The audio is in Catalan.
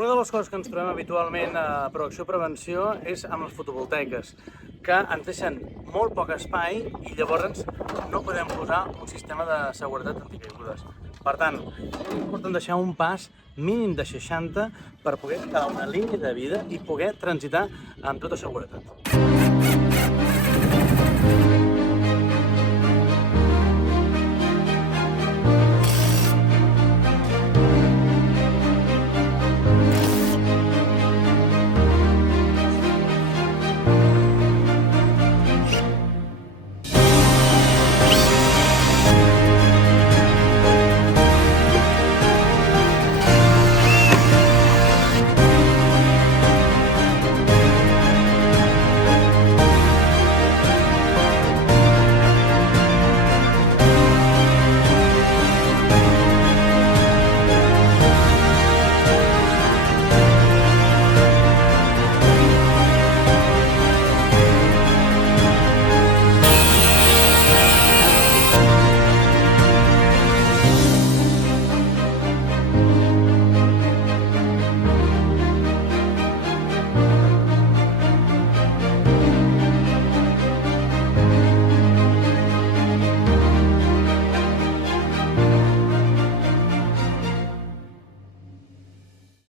Una de les coses que ens trobem habitualment a Proacció Prevenció és amb les fotovoltaiques, que ens deixen molt poc espai i llavors no podem posar un sistema de seguretat anticaigudes. Per tant, és important deixar un pas mínim de 60 per poder quedar una línia de vida i poder transitar amb tota seguretat.